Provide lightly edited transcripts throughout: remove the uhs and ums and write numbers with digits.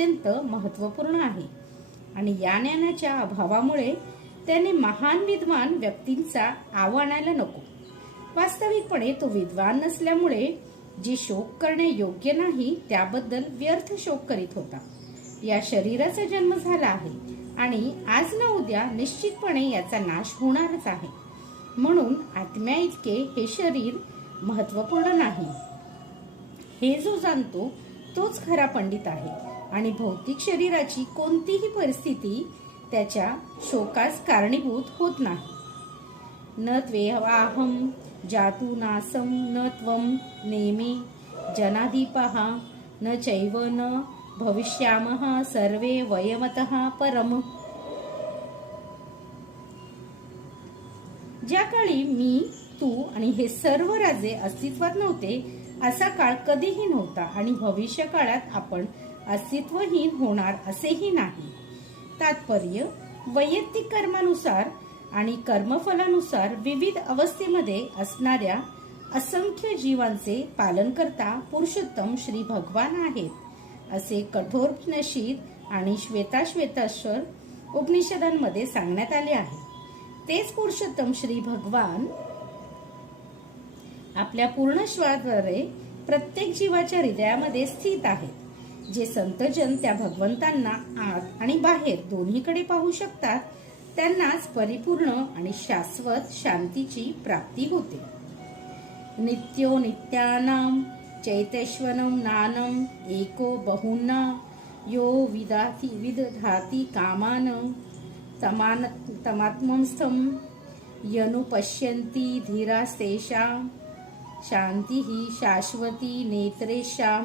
अत्यंत महत्त्वपूर्ण आहे आणि या ज्ञानाच्या अभावामुळे त्याने महान विद्वान व्यक्तींचा आव्हानाला नको. वास्तविकपणे तो विद्वान नसल्यामुळे जे शोक करणे योग्य नाही त्याबद्दल व्यर्थ शोक करीत होता. या शरीराचा जन्म झाला आहे आणि आज ना उद्या निश्चितपणे याचा नाश होणारच आहे. म्हणून आत्म्या इतके हे शरीर महत्त्वपूर्ण नाही हे जो जाणतो तोच खरा पंडित आहे आणि भौतिक शरीराची कोणतीही परिस्थिती त्याच्या शोकास कारणीभूत होत नाही. न त्वेवाहम जातु नासम न त्वम नेमे जनाधिपः न चैव न भविष्यामः सर्वे वयमतः परम. ज्या काळी मी, तू आणि हे सर्व राजे अस्तित्वात नव्हते असा काळ कधीही नव्हता आणि भविष्य काळात आपण अस्तित्वहीन होणार असेही नाही. तात्पर्य, वैयक्तिक कर्मानुसार आणि कर्मफलानुसार विविध अवस्थेमध्ये असणाऱ्या असंख्य जीवांचे पालन करता पुरुषोत्तम श्री भगवान आहेत असे कठोपनिषद आणि श्वेताश्वेताश्वर उपनिषदांमध्ये सांगण्यात आले आहे. तेच पुरुषोत्तम श्री भगवान आपल्या पूर्ण श्वासाद्वारे प्रत्येक जीवाच्या हृदयामध्ये स्थित आहेत. जे संतजन त्या भगवंतांना आत आणि बाहेर दोन्हीकडे पाहू शकतात त्यांनाच परिपूर्ण आणि शाश्वत शांतीची प्राप्ती होते. नित्यो नित्यानां चैतन्यं नानं एको बहुना यो विदधाति कामान तमात्मस्थं यनुपश्यन्ति धीरास्तेषां शांतिः शाश्वती नेत्रेषां.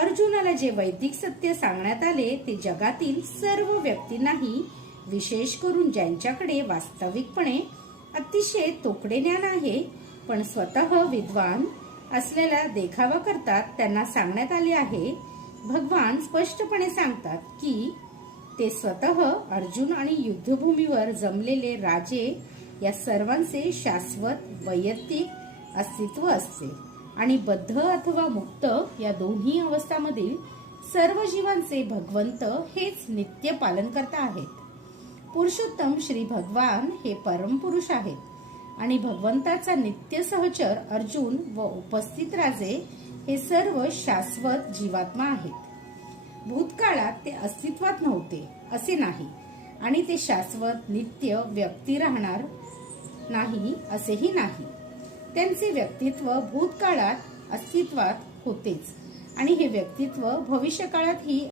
अर्जुनाला जे वैदिक सत्य सांगण्यात आले ते जगातील सर्व व्यक्तींनाही, विशेष करून ज्यांच्याकडे वास्तविकपणे अतिशय तोकडे ज्ञान आहे पण स्वतः विद्वान असलेला देखावा करतात, त्यांना सांगण्यात आले आहे. भगवान स्पष्टपणे सांगतात की ते स्वतः अर्जुन आणि युद्धभूमीवर जमलेले राजे या सर्वांचे शाश्वत वैयक्तिक अस्तित्व असते आणि बद्ध अथवा मुक्त या दोन्ही अवस्थांमधील सर्व जीवांचे भगवंत हेच नित्य पालन करता आहेत. पुरुषोत्तम श्री भगवान हे परमपुरुष आहेत आणि भगवंताचा नित्य सहचर अर्जुन व उपस्थित राजे हे सर्व शाश्वत जीवात्मा आहेत. भूतकाळात ते अस्तित्वात नव्हते असे नाही आणि ते शाश्वत नित्य व्यक्ती राहणार नाही असेही नाही. त्यांचे व्यक्तित्व भूतकाळात अस्तित्वात होतेच आणि हे व्यक्तित्व भविष्यकाळातही